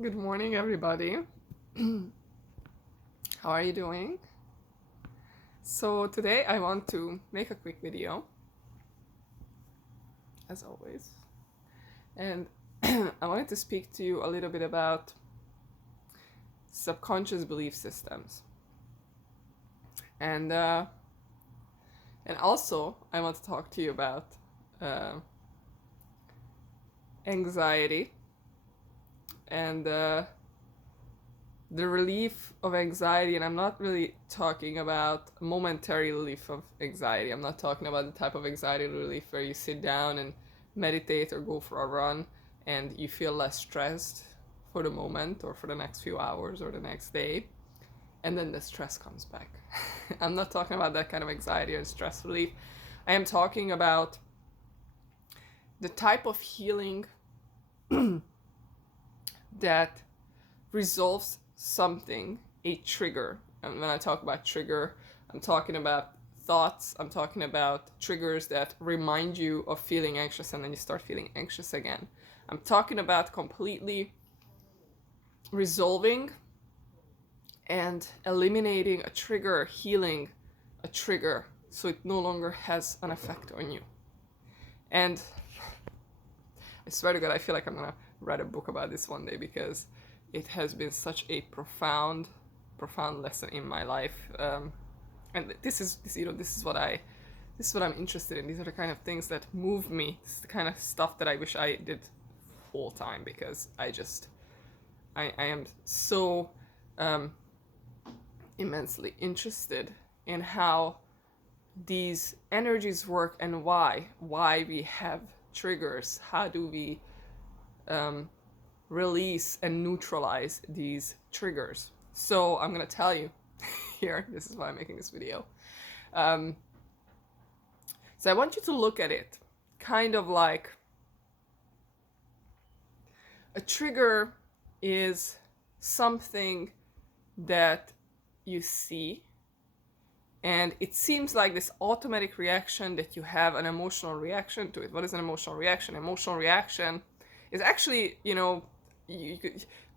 Good morning, everybody. How are you doing? So, today I want to make a quick video, as always, and I wanted to speak to you a little bit about subconscious belief systems. And, uh, and also, I want to talk to you about uh, anxiety and the relief of anxiety. And I'm not really talking about momentary relief of anxiety. I'm not talking about the type of anxiety relief where you sit down and meditate or go for a run and you feel less stressed for the moment or for the next few hours or the next day, and then the stress comes back. I'm not talking about that kind of anxiety or stress relief. I am talking about the type of healing that resolves something, a trigger. And when I talk about trigger, I'm talking about thoughts, I'm talking about triggers that remind you of feeling anxious and then you start feeling anxious again. I'm talking about completely resolving and eliminating a trigger, healing a trigger so it no longer has an effect on you. And I swear to God, I feel like I'm gonna write a book about this one day because it has been such a profound lesson in my life. And this is what I'm interested in. These are the kind of things that move me. This is the kind of stuff that I wish I did full time because I am so immensely interested in how these energies work and why we have triggers. How do we release and neutralize these triggers? So I'm gonna tell you here. This is why I'm making this video. So I want you to look at it kind of like a trigger is something that you see, and it seems like this automatic reaction that you have an emotional reaction to it. What is an emotional reaction? Emotional reaction is actually,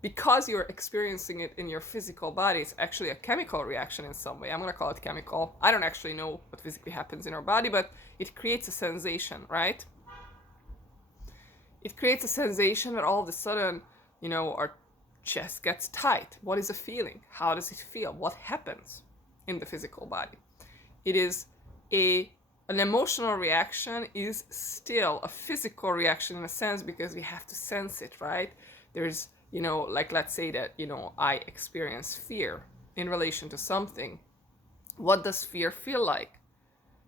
because you're experiencing it in your physical body, it's actually a chemical reaction in some way. I'm going to call it chemical. I don't actually know what physically happens in our body, but it creates a sensation, right? It creates a sensation that all of a sudden, our chest gets tight. What is a feeling? How does it feel? What happens in the physical body? It is an emotional reaction is still a physical reaction in a sense because we have to sense it, right? There's, like let's say that, I experience fear in relation to something. What does fear feel like?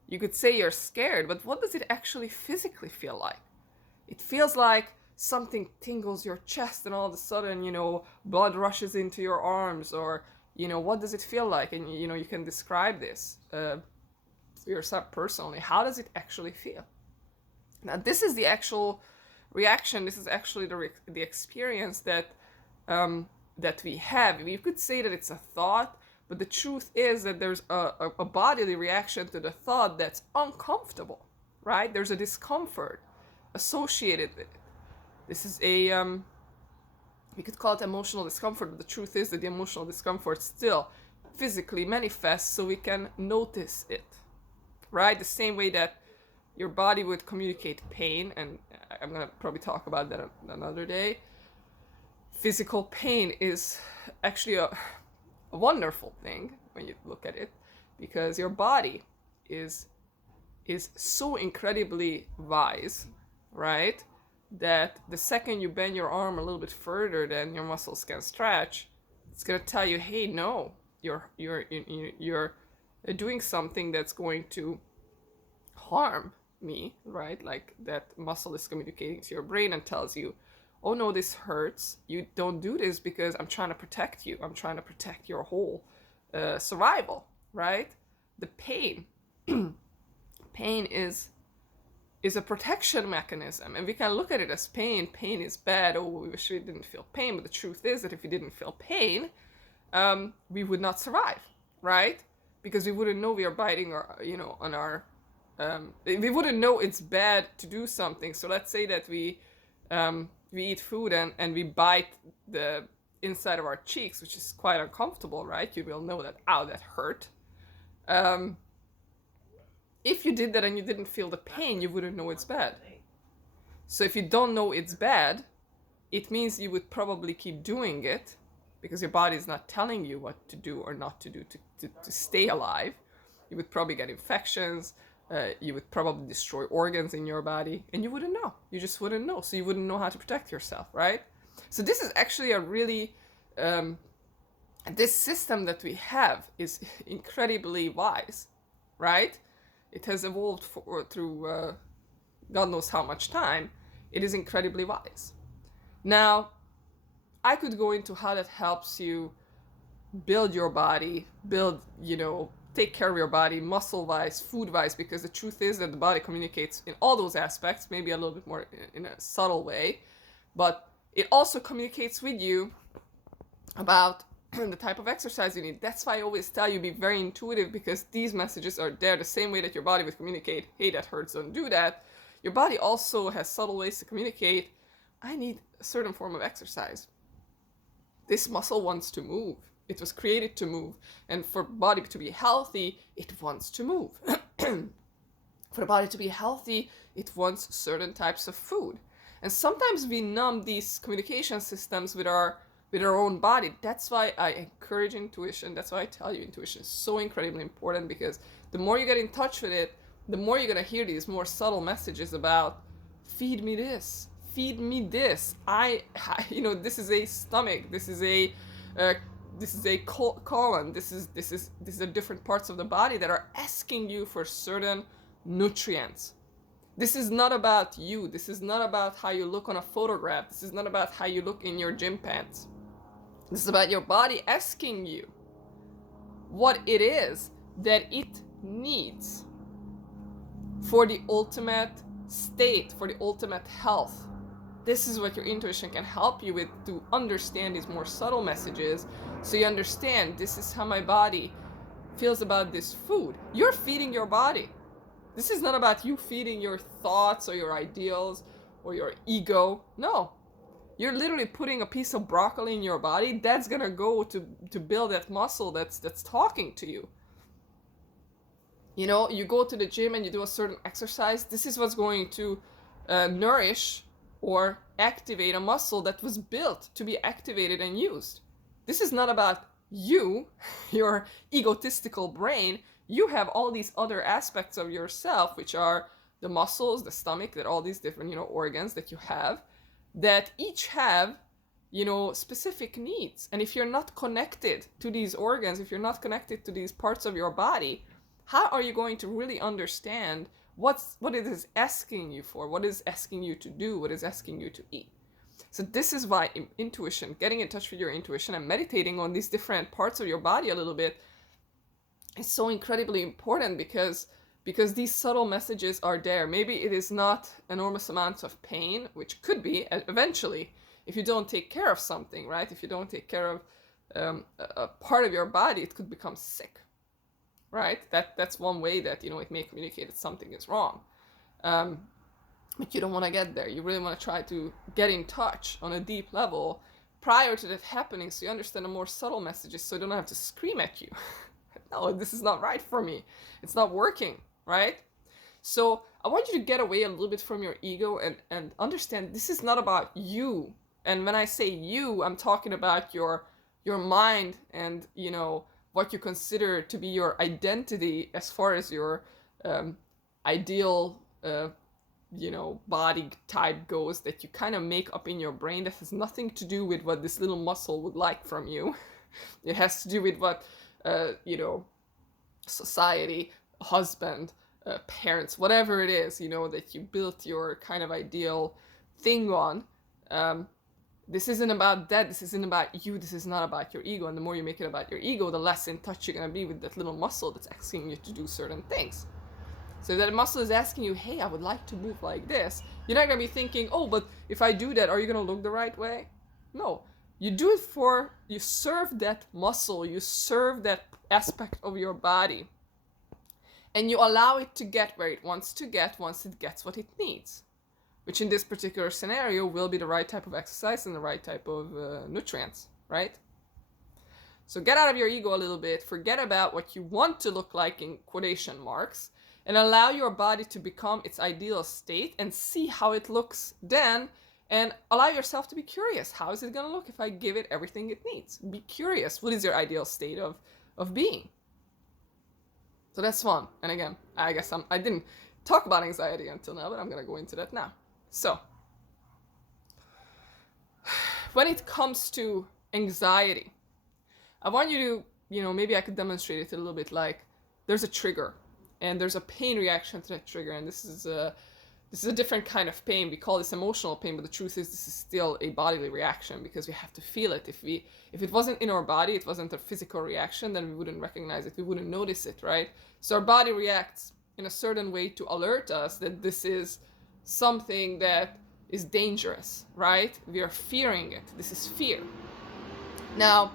You could say you're scared, but what does it actually physically feel like? It feels like something tingles your chest and all of a sudden, blood rushes into your arms, or, what does it feel like? And, you can describe this for yourself personally. How does it actually feel? Now, this is the actual reaction. This is actually the experience that we have. You could say that it's a thought, but the truth is that there's a bodily reaction to the thought that's uncomfortable, right? There's a discomfort associated with it. This is we could call it emotional discomfort, but the truth is that the emotional discomfort still physically manifests, so we can notice it, right? The same way that your body would communicate pain, and I'm gonna probably talk about that another day. Physical pain is actually a wonderful thing when you look at it, because your body is so incredibly wise, right? That the second you bend your arm a little bit further than your muscles can stretch, it's gonna tell you, hey, no, you're doing something that's going to harm me, right? Like that muscle is communicating to your brain and tells you, oh no, this hurts. You don't do this because I'm trying to protect you. I'm trying to protect your whole survival, right? The pain, pain is a protection mechanism, and we can look at it as pain. Pain is bad. Oh, we wish we didn't feel pain, but the truth is that if we didn't feel pain, we would not survive, right? Because we wouldn't know we are biting, or on our we wouldn't know it's bad to do something. So let's say that we eat food and we bite the inside of our cheeks, which is quite uncomfortable, right? You will know that, ow, that hurt. If you did that and you didn't feel the pain, you wouldn't know it's bad. So if you don't know it's bad, it means you would probably keep doing it because your body is not telling you what to do or not to do to stay alive. You would probably get infections. You would probably destroy organs in your body, and you wouldn't know. You just wouldn't know. So you wouldn't know how to protect yourself, right? So this is actually a really, this system that we have is incredibly wise, right? It has evolved through God knows how much time. It is incredibly wise. Now, I could go into how that helps you build your body, take care of your body, muscle-wise, food-wise, because the truth is that the body communicates in all those aspects, maybe a little bit more in a subtle way, but it also communicates with you about the type of exercise you need. That's why I always tell you, be very intuitive, because these messages are there the same way that your body would communicate, hey, that hurts, don't do that. Your body also has subtle ways to communicate, I need a certain form of exercise. This muscle wants to move. It was created to move. And for the body to be healthy, it wants to move. For the body to be healthy, it wants certain types of food. And sometimes we numb these communication systems with our own body. That's why I encourage intuition. That's why I tell you intuition is so incredibly important, because the more you get in touch with it, the more you're going to hear these more subtle messages about, feed me this, feed me this. This is a stomach. This is a colon. These are different parts of the body that are asking you for certain nutrients. This is not about you. This is not about how you look on a photograph. This is not about how you look in your gym pants. This is about your body asking you what it is that it needs for the ultimate state, for the ultimate health. This is what your intuition can help you with, to understand these more subtle messages, so you understand, this is how my body feels about this food. You're feeding your body. This is not about you feeding your thoughts or your ideals or your ego. No. You're literally putting a piece of broccoli in your body. That's gonna go to build that muscle that's talking to you. You go to the gym and you do a certain exercise. This is what's going to nourish or activate a muscle that was built to be activated and used. This is not about you, your egotistical brain. You have all these other aspects of yourself, which are the muscles, the stomach, that all these different, organs that you have, that each have, specific needs. And if you're not connected to these organs, if you're not connected to these parts of your body, how are you going to really understand what it is asking you for, what it is asking you to do, what it is asking you to eat? So this is why intuition, getting in touch with your intuition and meditating on these different parts of your body a little bit is so incredibly important, because these subtle messages are there. Maybe it is not enormous amounts of pain, which could be eventually if you don't take care of something, right? If you don't take care of a part of your body, it could become sick. Right? That's one way that, it may communicate that something is wrong. But you don't want to get there. You really want to try to get in touch on a deep level prior to that happening, so you understand the more subtle messages, so you don't have to scream at you. No, this is not right for me. It's not working, right? So I want you to get away a little bit from your ego and understand this is not about you. And when I say you, I'm talking about your mind and, what you consider to be your identity as far as your ideal, body type goes, that you kind of make up in your brain, that has nothing to do with what this little muscle would like from you. It has to do with what, society, husband, parents, whatever it is, that you built your kind of ideal thing on. This isn't about that. This isn't about you. This is not about your ego. And the more you make it about your ego, the less in touch you're going to be with that little muscle that's asking you to do certain things. So if that muscle is asking you, hey, I would like to move like this, you're not going to be thinking, oh, but if I do that, are you going to look the right way? No. You do it you serve that muscle, you serve that aspect of your body. And you allow it to get where it wants to get once it gets what it needs. which in this particular scenario will be the right type of exercise and the right type of nutrients, right? So get out of your ego a little bit, forget about what you want to look like in quotation marks, and allow your body to become its ideal state and see how it looks then, and allow yourself to be curious. How is it going to look if I give it everything it needs? Be curious. What is your ideal state of being? So that's one. And again, I guess I didn't talk about anxiety until now, but I'm going to go into that now. So when it comes to anxiety, I want you to, maybe I could demonstrate it a little bit, like there's a trigger and there's a pain reaction to that trigger. And this is a different kind of pain. We call this emotional pain, but the truth is this is still a bodily reaction because we have to feel it. If it wasn't in our body, it wasn't a physical reaction, then we wouldn't recognize it. We wouldn't notice it, right? So our body reacts in a certain way to alert us that this is something that is dangerous, right? We are fearing it. This is fear. Now,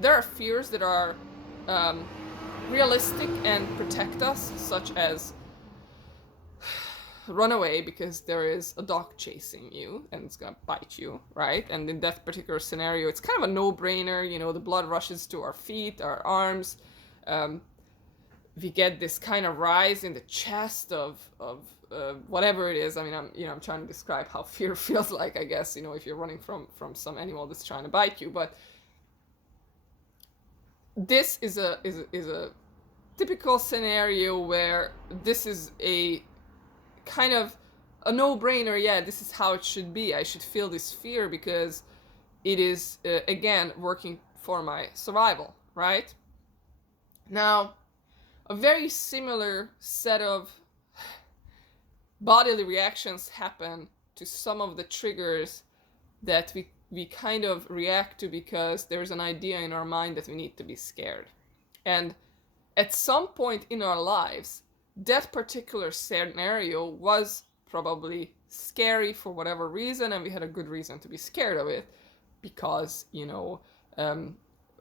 there are fears that are realistic and protect us, such as run away because there is a dog chasing you and it's gonna bite you, right? And in that particular scenario, it's kind of a no-brainer. The blood rushes to our feet, our arms. We get this kind of rise in the chest of whatever it is. I mean, I'm trying to describe how fear feels like, I guess, if you're running from some animal that's trying to bite you. But this is a typical scenario where this is a kind of a no-brainer. Yeah, this is how it should be. I should feel this fear because it is again working for my survival, right? Now, a very similar set of bodily reactions happen to some of the triggers that we kind of react to because there's an idea in our mind that we need to be scared. And at some point in our lives, that particular scenario was probably scary for whatever reason, and we had a good reason to be scared of it because,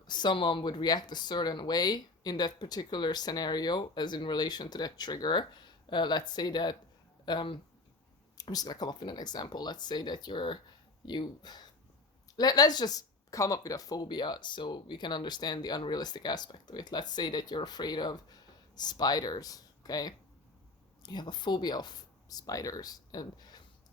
someone would react a certain way in that particular scenario as in relation to that trigger. Let's say that, I'm just going to come up with an example. Let's say that let's just come up with a phobia so we can understand the unrealistic aspect of it. Let's say that you're afraid of spiders, okay? You have a phobia of spiders, and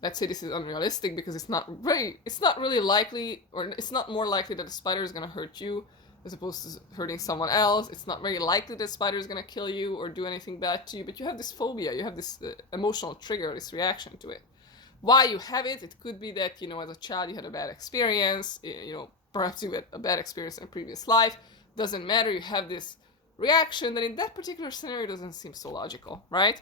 let's say this is unrealistic because it's not really likely, or it's not more likely that a spider is going to hurt you as opposed to hurting someone else. It's not very likely that a spider is going to kill you or do anything bad to you, but you have this phobia, you have this emotional trigger, this reaction to it. Why you have it? It could be that, as a child you had a bad experience, perhaps you had a bad experience in a previous life. Doesn't matter, you have this reaction that in that particular scenario doesn't seem so logical, right?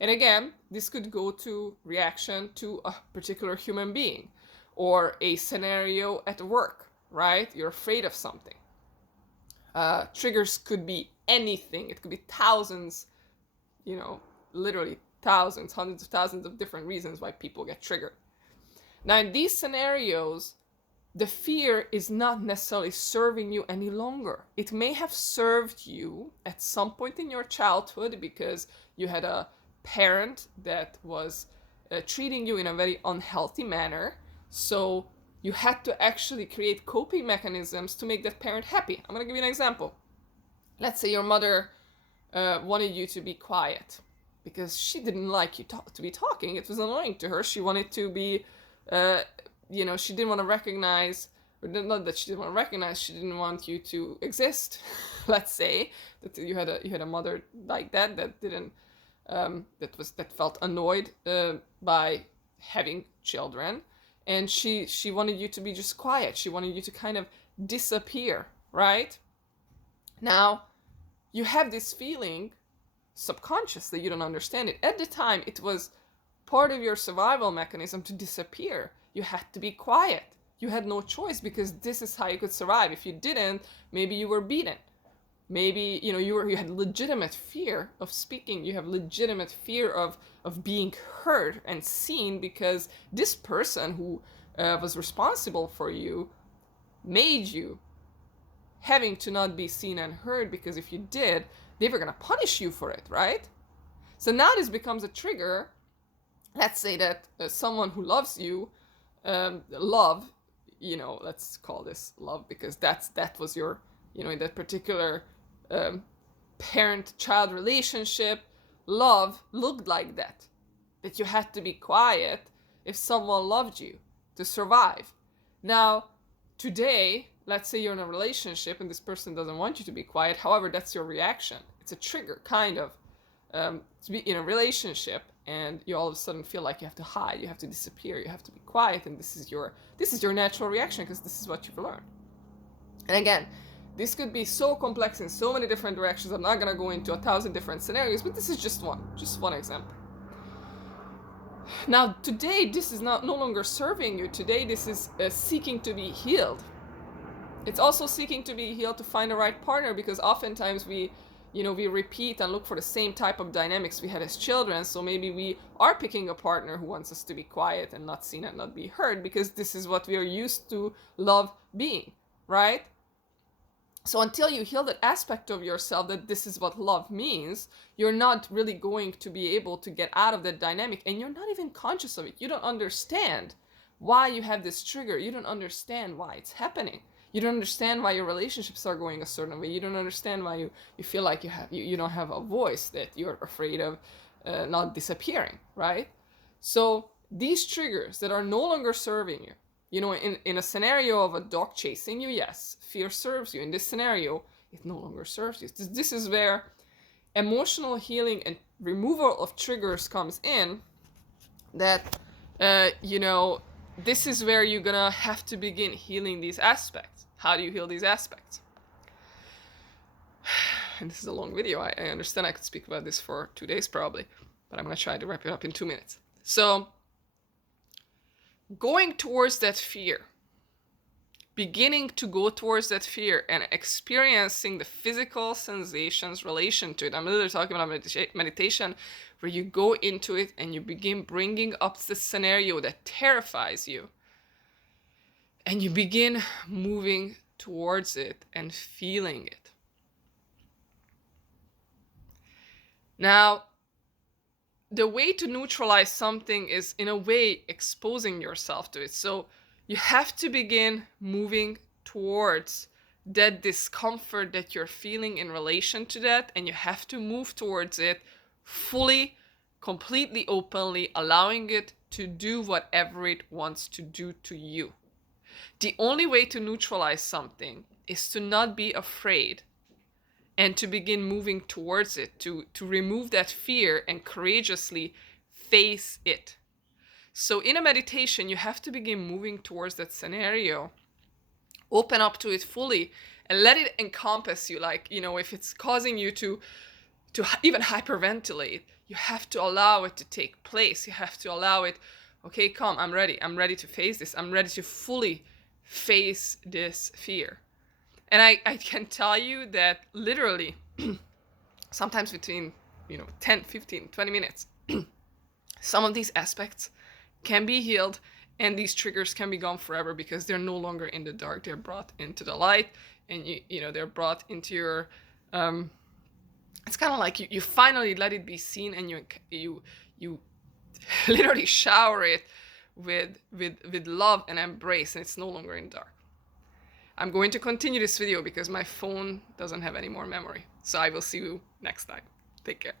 And again, this could go to reaction to a particular human being or a scenario at work, right? You're afraid of something. Triggers could be anything. It could be thousands, literally thousands, hundreds of thousands of different reasons why people get triggered. Now, in these scenarios, the fear is not necessarily serving you any longer. It may have served you at some point in your childhood because you had a parent that was treating you in a very unhealthy manner. So you had to actually create coping mechanisms to make that parent happy. I'm going to give you an example. Let's say your mother wanted you to be quiet because she didn't like you to be talking. It was annoying to her. She wanted to be, she didn't want to recognize, or not that she didn't want to recognize, she didn't want you to exist. Let's say that you had a mother like that didn't, that felt annoyed by having children. And she wanted you to be just quiet. She wanted you to kind of disappear, right? Now, you have this feeling subconsciously, you don't understand it. At the time, it was part of your survival mechanism to disappear. You had to be quiet. You had no choice because this is how you could survive. If you didn't, maybe you were beaten. Maybe, you had legitimate fear of speaking. You have legitimate fear of being heard and seen because this person who was responsible for you made you having to not be seen and heard, because if you did, they were going to punish you for it, right? So now this becomes a trigger let's say that someone who loves you, love, let's call this love because that was your, in that particular parent-child relationship, love looked like that you had to be quiet if someone loved you to survive. Now, today, let's say you're in a relationship and this person doesn't want you to be quiet. However, that's your reaction. It's a trigger, kind of, to be in a relationship and you all of a sudden feel like you have to hide, you have to disappear, you have to be quiet, and this is your natural reaction because this is what you've learned. And again, this could be so complex in so many different directions. I'm not gonna go into 1,000 different scenarios, but this is just one example. Now, today, this is no longer serving you. Today, this is seeking to be healed. It's also seeking to be healed to find the right partner, because oftentimes we repeat and look for the same type of dynamics we had as children. So maybe we are picking a partner who wants us to be quiet and not seen and not be heard, because this is what we are used to love being, right? So until you heal that aspect of yourself that this is what love means, you're not really going to be able to get out of that dynamic, and you're not even conscious of it. You don't understand why you have this trigger. You don't understand why it's happening. You don't understand why your relationships are going a certain way. You don't understand why you feel like you don't have a voice, that you're afraid of not disappearing, right? So these triggers that are no longer serving you, in a scenario of a dog chasing you, yes, fear serves you. In this scenario, it no longer serves you. This is where emotional healing and removal of triggers comes in, that, this is where you're gonna have to begin healing these aspects. How do you heal these aspects? And this is a long video. I understand I could speak about this for 2 days probably, but I'm gonna try to wrap it up in 2 minutes. So, going towards that fear, beginning to go towards that fear and experiencing the physical sensations relation to it. I'm literally talking about meditation, where you go into it and you begin bringing up the scenario that terrifies you, and you begin moving towards it and feeling it. Now, the way to neutralize something is, in a way, exposing yourself to it. So you have to begin moving towards that discomfort that you're feeling in relation to that, and you have to move towards it fully, completely openly, allowing it to do whatever it wants to do to you. The only way to neutralize something is to not be afraid and to begin moving towards it, to remove that fear and courageously face it. So in a meditation, you have to begin moving towards that scenario, open up to it fully, and let it encompass you. Like, if it's causing you to even hyperventilate, you have to allow it to take place. You have to allow it, okay, come, I'm ready to face this. I'm ready to fully face this fear. And I can tell you that literally, sometimes between, 10, 15, 20 minutes, some of these aspects can be healed, and these triggers can be gone forever, because they're no longer in the dark. They're brought into the light, and they're brought into your, it's kind of like you finally let it be seen, and you literally shower it with love and embrace, and it's no longer in dark. I'm going to continue this video because my phone doesn't have any more memory. So I will see you next time. Take care.